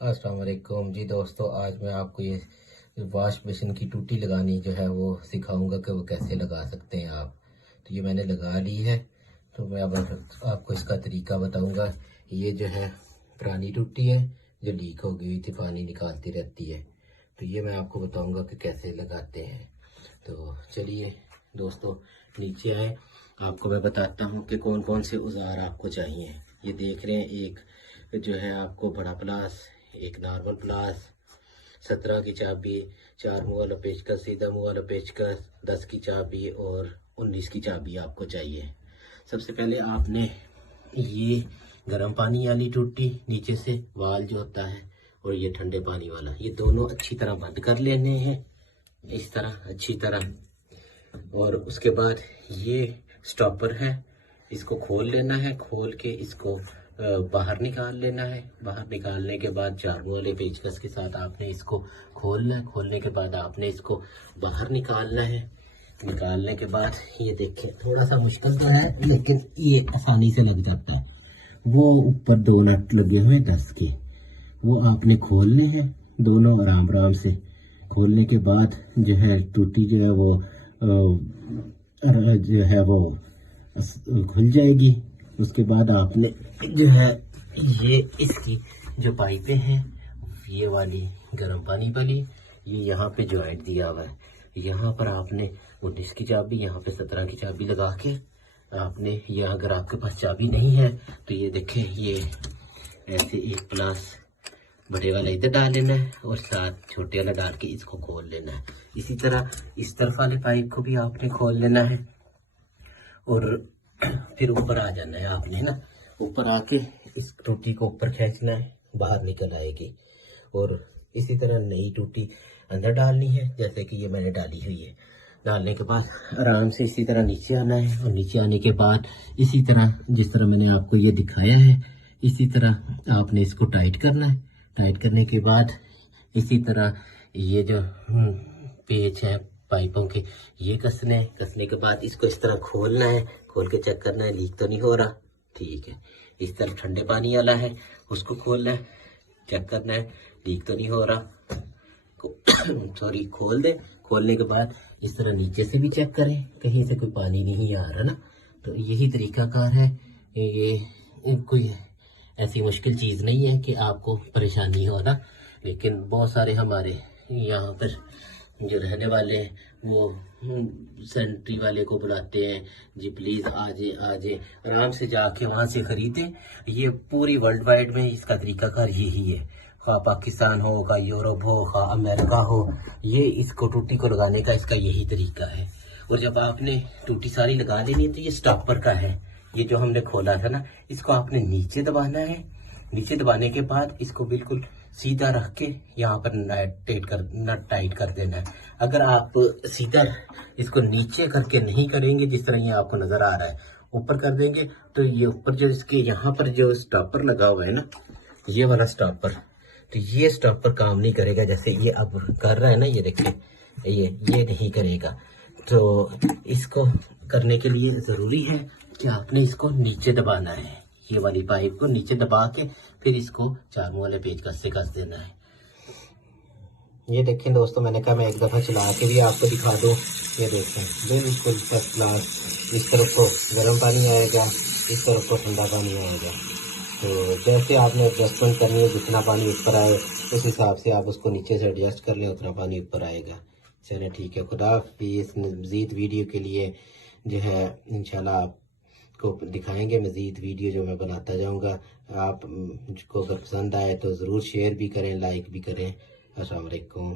अस्सलाम वालेकुम जी दोस्तों, आज मैं आपको ये वॉश बेसिन की टूटी लगानी जो है वो सिखाऊंगा कि वो कैसे लगा सकते हैं आप। तो ये मैंने लगा ली है, तो मैं अब आपको इसका तरीका बताऊंगा। ये जो है पुरानी टूटी है जो लीक हो गई थी, पानी निकालती रहती है। तो ये मैं आपको बताऊंगा कि कैसे लगाते हैं। तो चलिए दोस्तों नीचे आए, आपको मैं बताता हूँ कि कौन कौन से औजार आपको चाहिए। ये देख रहे हैं, एक जो है आपको बड़ा प्लास, एक नॉर्मल प्लास, 17 की चाबी, 4 मुँह वाला पेचकस, सीधा मुँह वाला पेचकस, 10 की चाबी और 19 की चाबी आपको चाहिए। सबसे पहले आपने ये गर्म पानी वाली टूटी नीचे से वाल जो होता है और ये ठंडे पानी वाला, ये दोनों अच्छी तरह बंद कर लेने हैं इस तरह अच्छी तरह। और उसके बाद ये स्टॉपर है, इसको खोल लेना है, खोल के इसको बाहर निकाल लेना है। बाहर निकालने के बाद चारों वाले पेचकस के साथ आपने इसको खोलना है। खोलने के बाद आपने इसको बाहर निकालना है। निकालने के बाद ये देखें, थोड़ा सा मुश्किल तो है लेकिन ये आसानी से लग जाता है। वो ऊपर 2 नट लगे हुए 10 के, वो आपने खोलने हैं दोनों आराम आराम से। खोलने के बाद जो है टूटी जो है वो जो है वो खुल जाएगी। उसके बाद आपने जो है ये इसकी जो पाइपें हैं, ये वाली गर्म पानी वाली, ये यहाँ पे जॉइंट दिया हुआ है। यहाँ पर आपने 19 की चाबी, यहाँ पे 17 की चाबी लगा के आपने, ये अगर आपके पास चाबी नहीं है तो ये देखें, ये ऐसे एक प्लास बड़े वाला इधर डाल लेना है और साथ छोटे वाला डाल के इसको खोल लेना है। इसी तरह इस तरफ वाले पाइप को भी आपने खोल लेना है और फिर ऊपर आ जाना है आपने ना। ऊपर आके इस टूटी को ऊपर खींचना है, बाहर निकल आएगी। और इसी तरह नई टूटी अंदर डालनी है, जैसे कि ये मैंने डाली हुई है। डालने के बाद आराम से इसी तरह नीचे आना है और नीचे आने के बाद इसी तरह जिस तरह मैंने आपको ये दिखाया है, इसी तरह आपने इसको टाइट करना है। टाइट करने के बाद इसी तरह ये जो पेच है पाइपों के, ये कसने के बाद इसको इस तरह खोलना है। खोल के चेक करना है लीक तो नहीं हो रहा, ठीक है। इस तरह ठंडे पानी वाला है, उसको खोलना है, चेक करना है लीक तो नहीं हो रहा। सॉरी, खोल दे। खोलने के बाद इस तरह नीचे से भी चेक करें, कहीं से कोई पानी नहीं आ रहा ना। तो यही तरीकाकार है। ये कोई ऐसी मुश्किल चीज़ नहीं है कि आपको परेशानी हो ना। लेकिन बहुत सारे हमारे यहाँ पर जो रहने वाले हैं वो सेंट्री वाले को बुलाते हैं, जी प्लीज़ आ जाए आराम से जाके वहाँ से ख़रीदें। ये पूरी वर्ल्ड वाइड में इसका तरीकाकार यही है, खा पाकिस्तान हो, खा यूरोप हो, खा अमेरिका हो, ये इसको टूटी को लगाने का इसका यही तरीका है। और जब आपने टूटी सारी लगा लेनी है तो ये स्टॉपर का है, ये जो हमने खोला था ना, इसको आपने नीचे दबाना है। नीचे दबाने के बाद इसको बिल्कुल सीधा रख के यहाँ पर नट टाइट कर देना है। अगर आप सीधा इसको नीचे करके नहीं करेंगे, जिस तरह ये आपको नजर आ रहा है, ऊपर कर देंगे तो ये ऊपर जो इसके यहाँ पर जो स्टॉपर लगा हुआ है ना, ये वाला स्टॉपर, तो ये स्टॉपर काम नहीं करेगा। जैसे ये अब कर रहा है ना, ये देखिए, ये नहीं करेगा। तो इसको करने के लिए ज़रूरी है कि आपने इसको नीचे दबाना है, ये वाली पाइप को नीचे दबा के फिर इसको चारों वाले पेचकस से कस देना है। ये देखें दोस्तों, मैंने कहा मैं एक दफ़ा चला के भी आपको दिखा दूँ। ये देखें बिल्कुल फर्स्ट क्लास। इस तरफ को गर्म पानी आएगा, इस तरफ को ठंडा पानी आएगा। तो जैसे आपने एडजस्टमेंट करनी है, जितना पानी ऊपर आए उस हिसाब से आप उसको नीचे से एडजस्ट कर लें, उतना पानी ऊपर आएगा। चलिए ठीक है, खुदा हाफिज़। मज़ीद वीडियो के लिए जो है इंशाल्लाह आपको दिखाएंगे मज़ीद वीडियो जो मैं बनाता जाऊंगा। आप मुझको अगर पसंद आए तो ज़रूर शेयर भी करें, लाइक भी करें। अस्सलाम वालेकुम।